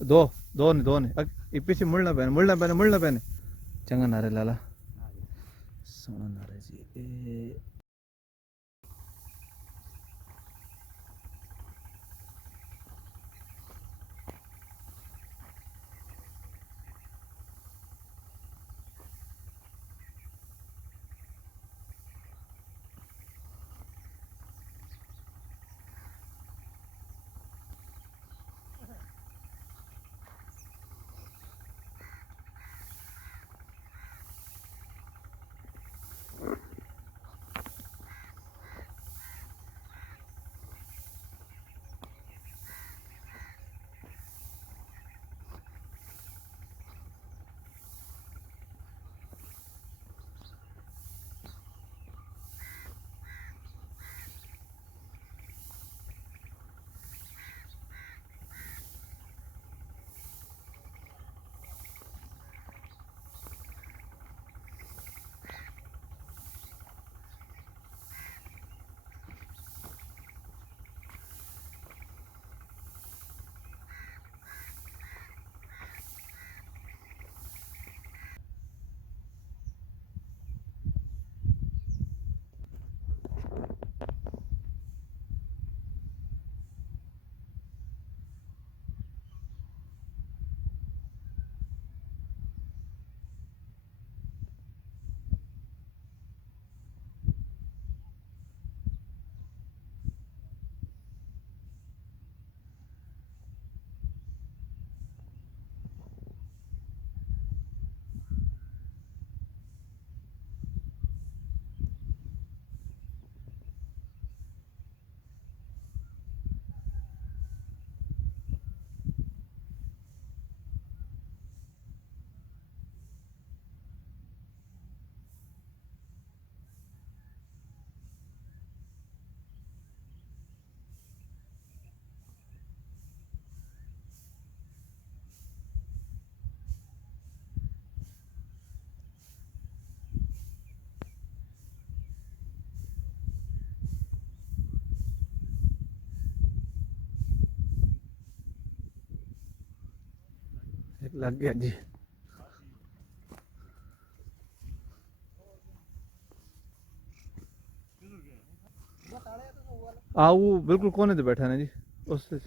दो दो ने पीछे मुड़ना पहने चंगा नारे लाला सोना नारे जी एक लग गया जी वो बिल्कुल कोने पे बैठा है ना जी उससे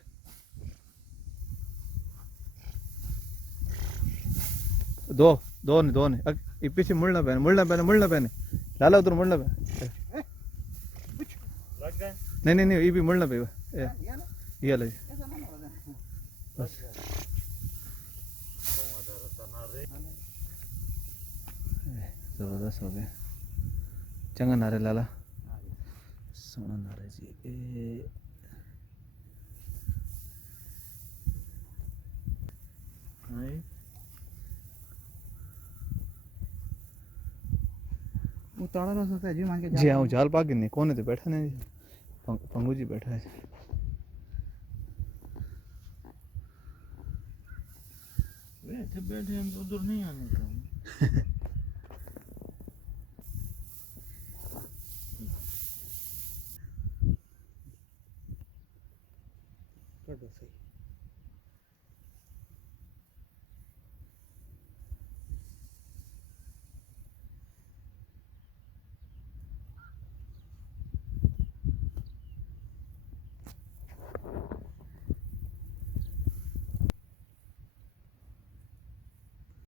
दो ने पीछे मुड़ना पहने लाला उधर मुड़ना पहने नहीं ये भी मुड़ना पे ये लो जी बस जबरदस्त हो गया चंगा नारे लाला सोना नारे जी वो ताड़ा रह सकता है जी मान के जी हाँ जाल पाक नहीं कोने पे बैठा नहीं जी पंगू जी बैठा है बैठे हम उधर नहीं आने का